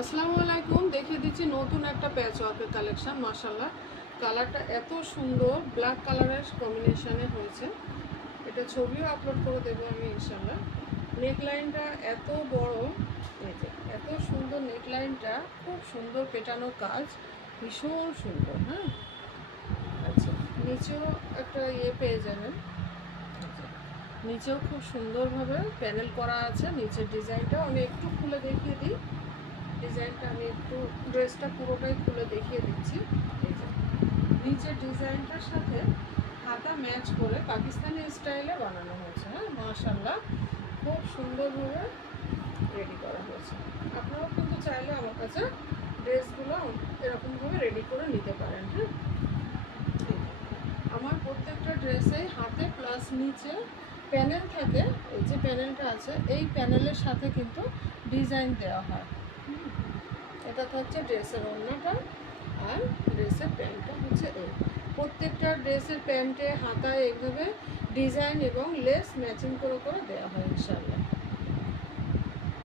আসসালামু আলাইকুম। দেখিয়ে দিচ্ছি নতুন একটা প্যাচ ওয়ার্কের কালেকশন। মাশাআল্লাহ, কালারটা এত সুন্দর, ব্ল্যাক কালারের কম্বিনেশনে হয়েছে। এটা ছবিও আপলোড করে দেবো আমি ইনশাল্লাহ। নেকলাইনটা এত বড়, এই যে এত সুন্দর নেকলাইনটা, খুব সুন্দর পেটানো কাজ, ভীষণ সুন্দর। হ্যাঁ, আচ্ছা, নিচেও একটা পেয়ে যাবেন। নিচেও খুব সুন্দরভাবে প্যানেল করা আছে। নিচের ডিজাইনটাও আমি একটু খুলে দেখিয়ে দিই। ডিজাইনটা আমি একটু ড্রেসটা পুরোটাই খুলে দেখিয়ে দিচ্ছি। এই যে নিচের ডিজাইনটার সাথে হাতা ম্যাচ করে পাকিস্তানি স্টাইলে বানানো হয়েছে। হ্যাঁ, মাশাআল্লাহ, খুব সুন্দরভাবে রেডি করা হয়েছে। আপনারাও কিন্তু চাইলে আমার কাছে ড্রেসগুলো এরকমভাবে রেডি করে নিতে পারেন। হ্যাঁ, আমার প্রত্যেকটা ড্রেসেই হাতে প্লাস নিচে প্যানেল থাকে। এই যে প্যানেলটা আছে, এই প্যানেলের সাথে কিন্তু ডিজাইন দেওয়া হয়। এটা তো হচ্ছে ড্রেসের ওড়নাটা, আর ড্রেসের প্যান্টটা হচ্ছে এই। প্রত্যেকটা ড্রেসের প্যান্টে হাতায় এইভাবে ডিজাইন এবং লেস ম্যাচিং করে করে দেওয়া হয় ইনশাআল্লাহ।